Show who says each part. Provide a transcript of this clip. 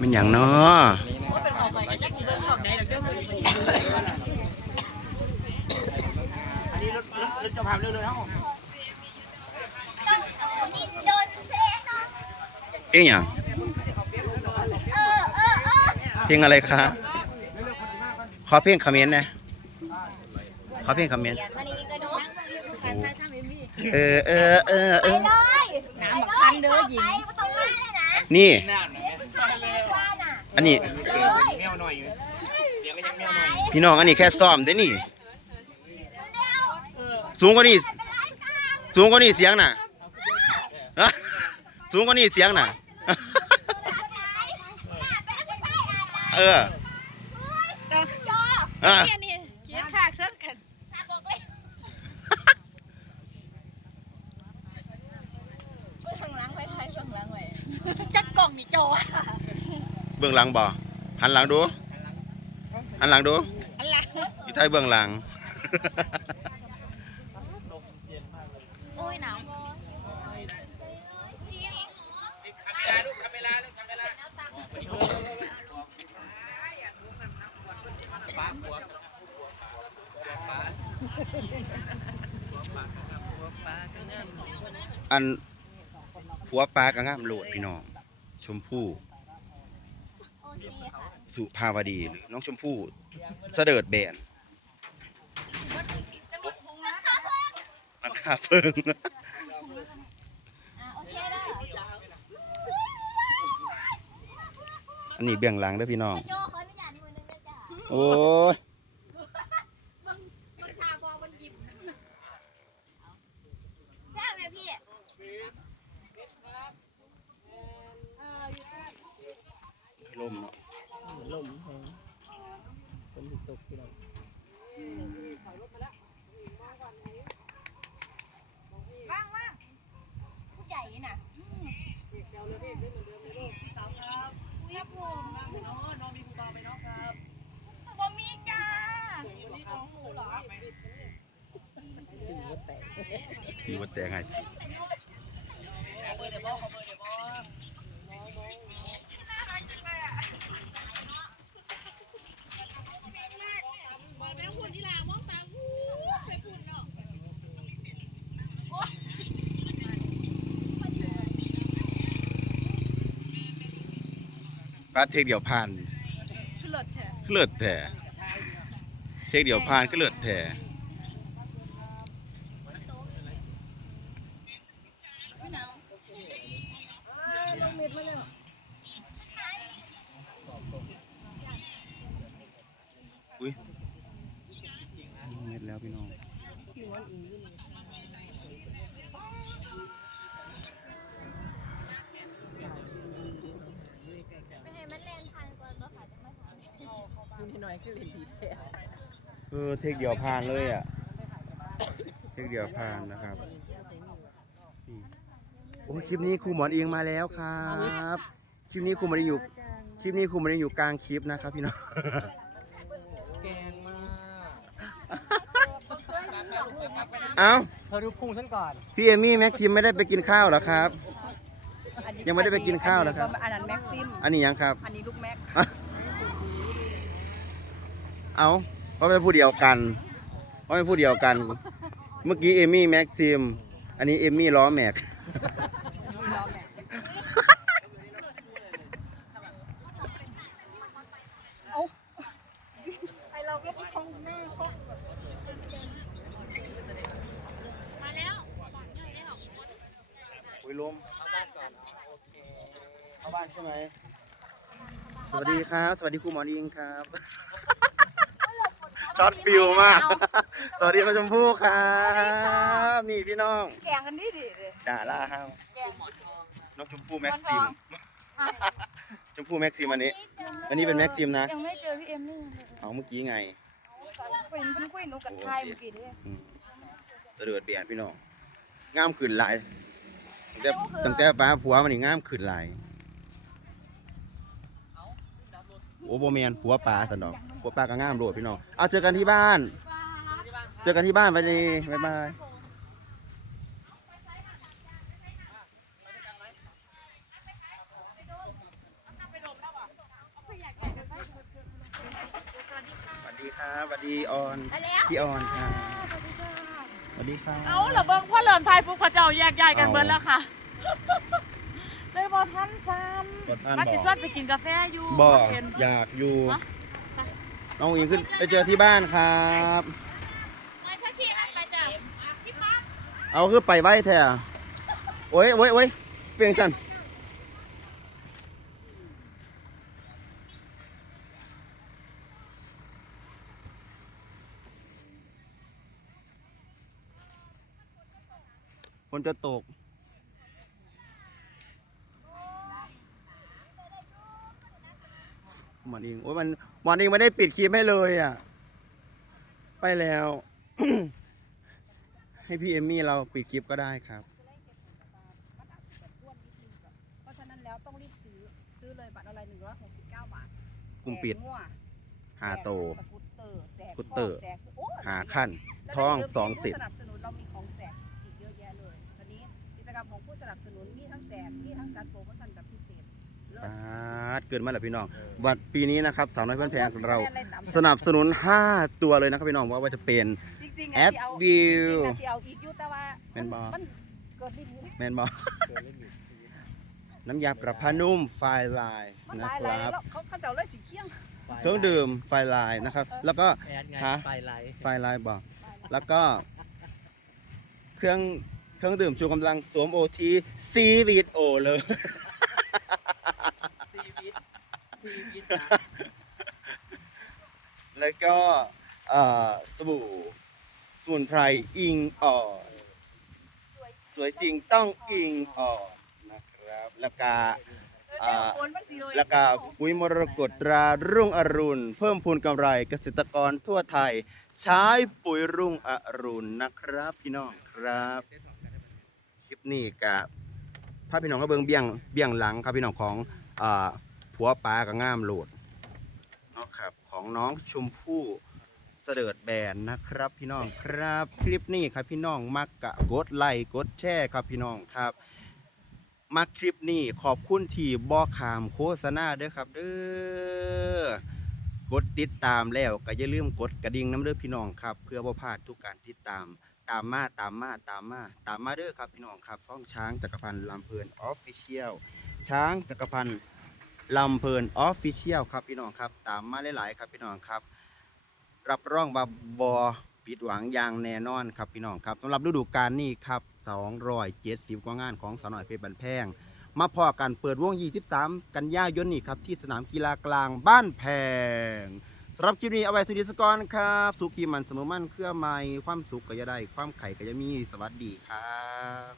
Speaker 1: มันอย่างเนาะ
Speaker 2: เป็นของใหม่ก็จะกี่เบิ้งสอบได้หรอกเด้ออันนี้รถรถรถจะพาเร็วๆทั้งหมด
Speaker 3: ต้นสู้ดินโดนเซเนาะ
Speaker 1: เพลงอย่าง
Speaker 3: เออเออเออ
Speaker 1: เพลงอะไรคะขอเพลงคอมเมนต์นะขอเพลงคอมเมนต์
Speaker 3: วันนี้ก็ดู
Speaker 1: เออเออเออเอ
Speaker 3: ไป
Speaker 1: อ
Speaker 3: เลยน้ำบักคันเด้อหญิงไปตรงหน้าเลยนะ
Speaker 1: นี่
Speaker 3: ว่าน่ะ
Speaker 1: อันนี้
Speaker 3: เลย
Speaker 2: แมวหน่อยเสียงก็ยังแมวหน่อย
Speaker 1: พี่น้องอันนี้แค่ซ้อมเด้นี่
Speaker 3: เร็ว
Speaker 1: สูงกว่านี้
Speaker 3: เป็นไรกัน
Speaker 1: สูงกว่านี้เสียงน่ะฮะสูงกว่านี้เสียงน่ะ เออ
Speaker 3: จอ
Speaker 1: อะ
Speaker 3: นี่เขียนขากเส้นกันนาบอกเลยข้างหลังไปไทยข้างหลังไว้จักกล่องนี่จอ
Speaker 1: เบื้องหลังบ่หันหลังดูหันหลังดู
Speaker 3: อะไร
Speaker 1: อยู่ใต้เบื้องหลัง
Speaker 3: โอ้ยหนาว
Speaker 1: อันหัวปลากระงามโหลดพี่น้อง ชมพู่ สุภาวดีหรือน้องชมพู่เสดิร์ดแบน
Speaker 3: จะมีถุงนะคะเพิ่ง
Speaker 1: ราคาเพิ่ง
Speaker 3: อ่าโอเคเด้อ
Speaker 1: อันนี้เบื้องหลังเด้อพี่น้อง
Speaker 3: โจขออนุญาตมือนึงนะจ๊ะ
Speaker 1: โอ้ย
Speaker 3: มันคาบอมันหยิบแซ่บไหมพี่
Speaker 1: ลมเนาะ
Speaker 2: ลมแห้งฝนตกพี่น้อง
Speaker 3: ว่างว่างผู้ใหญ่น่ะอืมครับผมบ่มีจ้า
Speaker 1: มีวัดแต่งให้ สิปาดเทคเดียวผ่าน
Speaker 3: เถอะ
Speaker 1: คือเลิศแท้เทคเดียวผ่านก็เลิศแท้อุ้ยเม็ดแล้วพี่น้อง
Speaker 3: ไปให้ มันแล่นทันก่อนแล้วค่ะจะมาทัน
Speaker 2: นิดหน่อยคือเล่นดีแท้
Speaker 1: เออเทคเดียวผ่านเลยอะเทคเดียวผ่านนะครับนี่โอ้ยคลิปนี้ครูหมอนเองมาแล้วครับคลิปนี้ครูหมอนเองอยู่คลิปนี้ครูหมอนเองอยู่กลางคลิปนะครับพี่น้อง
Speaker 2: แกงมาก
Speaker 1: เอ้า
Speaker 2: เธอดูพุงฉันก่อน
Speaker 1: พี่เอมี่แม็กทีมไม่ได้ไปกินข้าวเหรอครับ ยังไม่ได้ไปกินข้าวนะครับ
Speaker 2: อันนั้นแม็กซิม
Speaker 1: อันนี้ยังครับ
Speaker 2: อันนี้ลูกแม็ก
Speaker 1: เอาเพราะเป็นผู้เดียวกันเพราะเป็นผู้เดียวกัน เมื่อกี้เอมี่แม็กซิม อันนี้เอมี่ล้อแม็ก
Speaker 3: ไอเราก็พี่คงหน้าก็มาแล้ว
Speaker 1: อุ้ยลมเข้า บ้านใช่ไหมสวัสดีครับ สวัสดีครูหมอนิงครับช็อตฟิลมาก สวัสดีน้องชมพู่ครับ นี่พี่น้อง
Speaker 3: แกงกันดีดีเลย
Speaker 1: ด่าล่าครับ
Speaker 3: แกง
Speaker 1: น้องชมพู่แม็กซิม ชมพู่แม็กซิมอันนี้อันนี้เป็นแม็กซิมนะ
Speaker 3: ยังไม่เจอพี่เอ็มนี่เลย
Speaker 1: เอาเมื่อกี้ไง
Speaker 3: เป็นเพิ่นคุยหนูกับทายเมื่อกี้นี่
Speaker 1: อืมตะเดือดเบียนพี่น้อง งามขึ้นหลายตั้งแต่ตั้งแต่ฟ้าผัวมันนี่งามขึ้นหลาย โอโบเมนผัวป่าสันดอกผัวป่าก็งามโลดพี่น้องเอาเจอกันที่บ้าน เจอกันที่บ้านไปดีบ๊ายบายสวัสดีครัสวัสดีออนพี่ออนครัสวัสดีครับ
Speaker 4: เอาเหรอเบิ้งพ่อเหลิมไทยปุ๊บเขาเจ้าแยกย้ายกัน
Speaker 1: เบิ้
Speaker 4: งแล้วค่ะ บอทันซ้
Speaker 1: กดอันำ
Speaker 4: มา
Speaker 1: บ
Speaker 4: ชิ
Speaker 1: อ
Speaker 4: ชวนไปกินกาแฟอยู่
Speaker 1: บ่
Speaker 4: เย็น
Speaker 1: อยากอยู่
Speaker 4: ฮะไป
Speaker 1: น้องอิงขึ้นไปเจอที่บ้านครับ
Speaker 4: ไม่ถ้าขี่ให้ไปจ้ะพี่ป๊า
Speaker 1: เอาคือไปไว้แท้อะโอ้ยโอ้ยโอ้ยเปลี่ยนจันฝนจะตก หมันเองโอ้ยมันหมันเองไม่ได้ปิดคลิปให้เลยอะ ไปแล้ว ให้พี่เอมมี่เราปิดคลิปก็ได้ครับ
Speaker 5: เพราะฉะนั้นแล้วต้องรีบซื้อ ซื้อเลยบัตรอะไร169บาท
Speaker 1: กลุ่มปิด
Speaker 5: แจมั่ว
Speaker 1: หาโต
Speaker 5: แจกสกูตเตอร์แจก
Speaker 1: สกูตเตอร์
Speaker 5: แจกโอ้ย
Speaker 1: หาขั้น
Speaker 5: แล้ว
Speaker 1: ท้อง
Speaker 5: ในเรื่
Speaker 1: สองสิบ
Speaker 5: ผู้สนับสนุนเรามีของแจกอีกเยอะแยะเลยตอนนี้กิจกรรมของผู้สนับสนุนมีทั้งแจกมีทั้งจัดโปรโมชั่นแบบพิเศษเลิศ
Speaker 1: ปาดเกินมาแล้วพี่น้องวันปีนี้นะครับสาวน้อยเพื่อนแพงของเรา
Speaker 5: อะไรตม
Speaker 1: สนับสนุน 5 ตัวเลยนะครับพี่น้องว่าว่าจะเป็น
Speaker 5: จริงๆ
Speaker 1: แอ
Speaker 5: อะ
Speaker 1: ป
Speaker 5: สิเอา
Speaker 1: วิว
Speaker 5: จริงๆอะสิเอาอีกอยุแต่ว่า
Speaker 1: แม่นบ่
Speaker 5: มันเกิดลิ้น
Speaker 1: แมนบอน้ำยาปรับผ้านุ่มไฟลาย
Speaker 5: มันห
Speaker 1: นะ
Speaker 5: ลาย
Speaker 1: ค
Speaker 5: หลาย
Speaker 1: รับ
Speaker 5: แล้วเขาเขาจะเอาเลยสีเขี้ยง
Speaker 1: เครื่องดื่มไฟลายนะครับ แล้วก็
Speaker 2: แอดไง
Speaker 1: ฮะ
Speaker 2: ไฟไลท์
Speaker 1: ไฟลายบอกแล้วก็ เครื่องเครื่องดื่มชูกำลังสวมโอทีซีวีดโอเลย
Speaker 2: ซีวิตซีวิตนะ
Speaker 1: แล้วก็เอ่อสบู่สมุนไพรอิงอ่อนสวยจริงต้องอิงอ่อนนะครับ แล้วก็อ่า
Speaker 5: โอนมันสีโรย
Speaker 1: แล้วก็ปุ๋ยมรกตตรารุ่งอรุณ เพิ่มพูนกำไรเกษตรกรทั่วไทย ใช้ปุ๋ยรุ่งอรุณนะครับ พี่น้องครับคลิปนี้กับพาพี่น้องก็เบิ่งเบี้ยงเบี้ยงหลังครับพี่น้องของอ่า ผัวปลากับง่ามโหลดเนาะครับของน้องชมพู่เสดิร์ดแบนนะครับพี่น้องครับคลิปนี้ครับพี่น้องมักกะกดไลค์กดแชร์ครับพี่น้องครับมักคลิปนี้ขอบคุณที่บอขามโฆษณาเด้อครับเด้อกดติดตามแล้วก็อย่าลืมกดกระดิ่งน้ำเด้อพี่น้องครับ เพื่อบ่พลาดทุกการติดตาม ตามมาตามมาตามมาตามมาเด้อครับพี่น้องครับฟ้องช้างจักรพันธ์ลำเพลินออฟฟิเชียลช้างจักรพันธ์ ลำเพลินออฟฟิเชียลครับพี่น้องครับ ตามมาหลายๆครับพี่น้องครับ รับรองว่าบอผิดหวังอย่างแน่นอนครับพี่น้องครับสำหรับฤดูกาลนี้ครับ270กว่างานของสาวน้อยเพชรบันแพง มาพอกันเปิดวง 23 กันยายนนี้ครับที่สนามกีฬากลางบ้านแพงสำหรับคลิปนี้เอาไว้สุดิสกอรครับ สุขีมันเสมอมันเครือไม้ความสุขก็จะได้ ความไข่ก็จะมีสวัสดีครับ